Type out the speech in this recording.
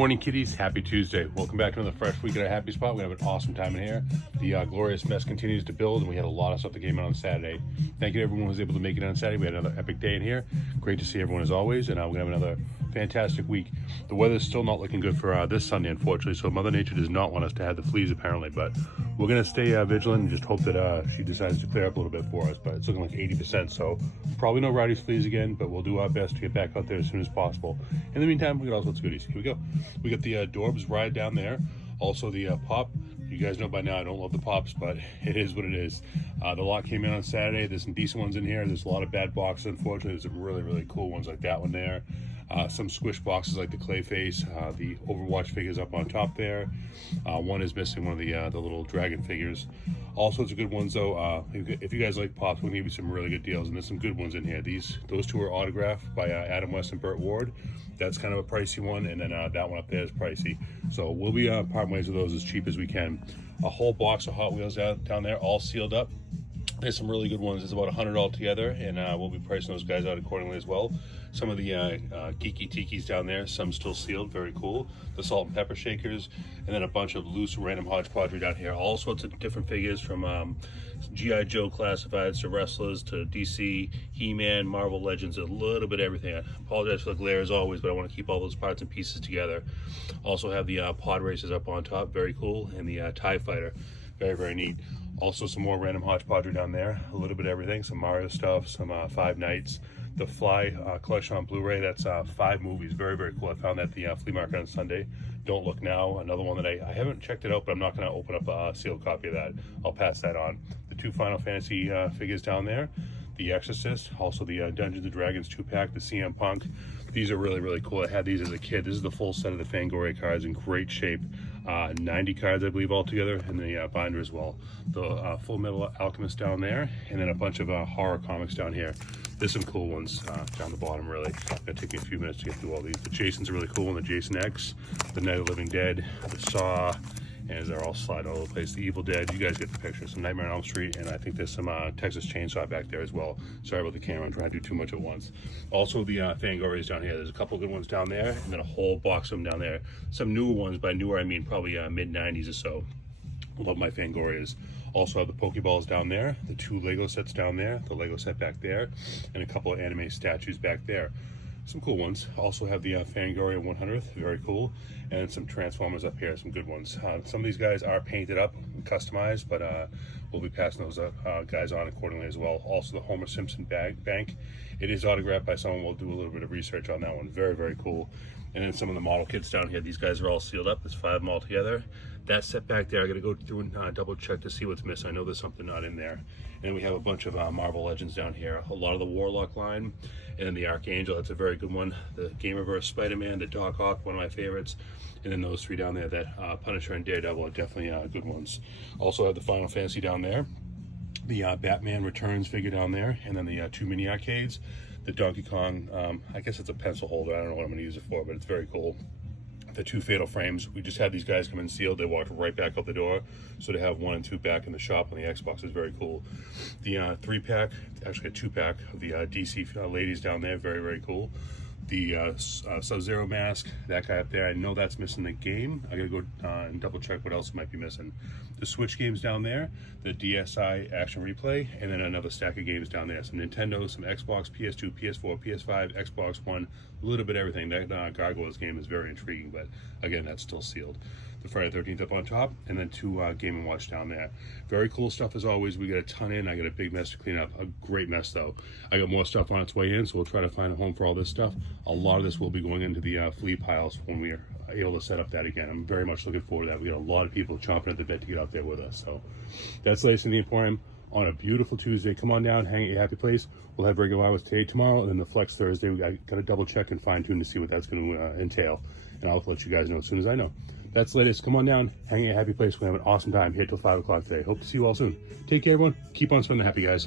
Morning kitties, happy Tuesday. Welcome back to another fresh week at our happy spot. We have an awesome time in here. The glorious mess continues to build, and we had a lot of stuff that came in on Saturday. Thank you to everyone who was able to make it on Saturday. We had another epic day in here. Great to see everyone as always, and we're gonna have another fantastic week. The weather's still not looking good for this Sunday, unfortunately, so Mother Nature does not want us to have the fleas apparently, but we're gonna stay vigilant and just hope that she decides to clear up a little bit for us. But it's looking like 80%, so probably no rowdy fleas again, but we'll do our best to get back out there as soon as possible. In the meantime, we got all sorts of goodies. Here we go. We got the Dorbs ride down there. Also the pop. You guys know by now I don't love the pops, but it is what it is. The lot came in on Saturday. There's some decent ones in here. There's a lot of bad boxes, unfortunately. There's some really, really cool ones like that one there. Some squish boxes like the Clayface, the Overwatch figures up on top there. One is missing one of the little dragon figures. All sorts of good ones though. If you guys like pops, we'll give you some really good deals, and there's some good ones in here. Those two are autographed by Adam West and Burt Ward. That's kind of a pricey one, and then that one up there is pricey. So we'll be parting ways with those as cheap as we can. A whole box of Hot Wheels down there, all sealed up. There's some really good ones. There's about 100 all together, and we'll be pricing those guys out accordingly as well. Some of the geeky tikis down there, some still sealed, very cool. The salt and pepper shakers, and then a bunch of loose random hodgepodge down here. All sorts of different figures from G.I. Joe classifieds to wrestlers to DC, He-Man, Marvel Legends, a little bit of everything. I apologize for the glare as always, but I want to keep all those parts and pieces together. Also have the pod races up on top, very cool, and the TIE Fighter, very, very neat. Also some more random hodgepodge down there, a little bit of everything, some Mario stuff, some Five Nights. The Fly collection on Blu-ray, that's 5 movies, very, very cool. I found that at the flea market on Sunday. Don't Look Now, another one that I haven't checked it out, but I'm not gonna open up a sealed copy of that. I'll pass that on. The 2 Final Fantasy figures down there, The Exorcist, also the Dungeons & Dragons 2-pack, the CM Punk. These are really, really cool. I had these as a kid. This is the full set of the Fangoria cards in great shape. 90 cards, I believe, altogether, and the binder as well. The Full Metal Alchemist down there, and then a bunch of horror comics down here. There's some cool ones down the bottom, really. It's gonna take me a few minutes to get through all these. The Jason's a really cool one, the Jason X, the Night of the Living Dead, the Saw, and they're all sliding all over the place. The Evil Dead, you guys get the picture. Some Nightmare on Elm Street, and I think there's some Texas Chainsaw back there as well. Sorry about the camera, I'm trying to do too much at once. Also the Fangorias down here. There's a couple good ones down there, and then a whole box of them down there. Some newer ones, by newer I mean probably mid-90s or so. Love my Fangorias. Also have the Pokeballs down there, the 2 Lego sets down there, the Lego set back there, and a couple of anime statues back there. Some cool ones. Also have the Fangoria 100th, very cool, and some Transformers up here, some good ones. Some of these guys are painted up and customized, but we'll be passing those guys on accordingly as well. Also the Homer Simpson bank. It is autographed by someone. We'll do a little bit of research on that one. Very, very cool. And then some of the model kits down here. These guys are all sealed up. There's 5 of them all together. That set back there, I gotta go through and double check to see what's missing. I know there's something not in there. And we have a bunch of Marvel Legends down here. A lot of the Warlock line, and then the Archangel, that's a very good one. The Gamerverse Spider-Man, the Doc Ock, one of my favorites. And then those 3 down there, that Punisher and Daredevil are definitely good ones. Also have the Final Fantasy down there. The Batman Returns figure down there, and then the 2 mini arcades. The Donkey Kong, I guess it's a pencil holder. I don't know what I'm gonna use it for, but it's very cool. The 2 Fatal Frames, we just had these guys come in sealed. They walked right back out the door. So to have 1 and 2 back in the shop on the Xbox is very cool. The 3-pack, actually a 2-pack of the DC ladies down there, very, very cool. The Sub-Zero mask, that guy up there, I know that's missing the game. I gotta go and double check what else might be missing. The Switch games down there, the DSi Action Replay, and then another stack of games down there. Some Nintendo, some Xbox, PS2, PS4, PS5, Xbox One, a little bit of everything. That Gargoyles game is very intriguing, but again, that's still sealed. The Friday the 13th up on top, and then 2 Game & Watch down there. Very cool stuff as always. We got a ton in. I got a big mess to clean up. A great mess though. I got more stuff on its way in, so we'll try to find a home for all this stuff. A lot of this will be going into the flea piles when we are able to set up that again. I'm very much looking forward to that. We got a lot of people chomping at the bit to get out there with us. So that's latest in the Emporium on a beautiful Tuesday. Come on down, hang at your happy place. We'll have regular hours today, tomorrow, and then the Flex Thursday. We got to double check and fine tune to see what that's going to entail. And I'll let you guys know as soon as I know. That's the latest. Come on down, hang at your happy place. We're going to have an awesome time here till 5 o'clock today. Hope to see you all soon. Take care, everyone. Keep on spending happy, guys.